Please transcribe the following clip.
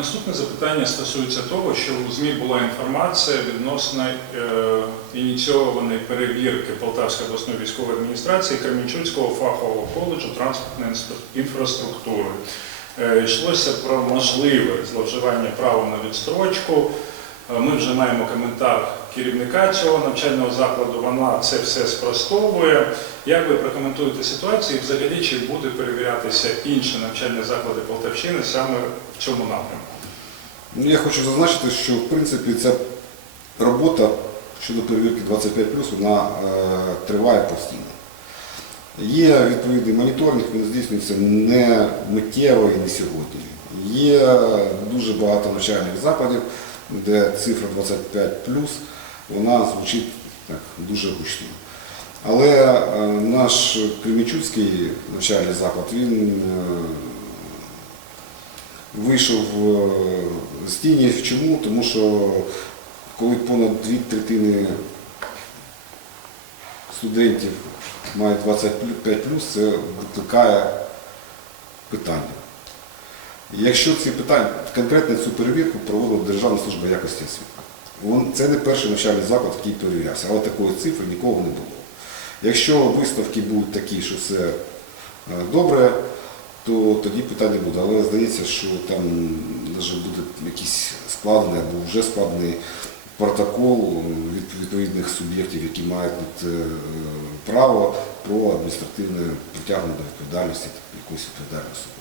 Наступне запитання стосується того, що у ЗМІ була інформація відносно е, ініційованої перевірки Полтавської обласної військової адміністрації Кремінчуцького фахового коледжу транспортної інфраструктури. Е, йшлося про можливе зловживання права на відстрочку. Е, Ми вже маємо коментар керівника цього навчального закладу. Вона це все спростовує. Як ви прокоментуєте ситуацію і взагалі чи буде перевірятися інші навчальні заклади Полтавщини саме в цьому напрямку? Ну, я хочу зазначити, що в принципі ця робота щодо перевірки 25 вона е, триває постійно. Є відповідний моніторинг, він здійснюється не миттєво і не сьогодні. Є дуже багато навчальних закладів, де цифра 25 вона звучить так, дуже гучно. Але е, наш Кремічуцький навчальний заклад, він е, вийшов е, з тіні. Чому? Тому що коли понад дві третини студентів мають 25 це викликає питання. Якщо ці питання, конкретно цю перевірку проводила Державна служба якості освіти. Це не перший навчальний заклад, який перевірявся, але такої цифри нікого не було. Якщо висновки будуть такі, що все е, добре, то тоді питань не буде. Але здається, що там може буде якийсь складений або вже складений протокол від відповідних суб'єктів, які мають е, право про адміністративне притягнення до відповідальності якоїсь відповідальної.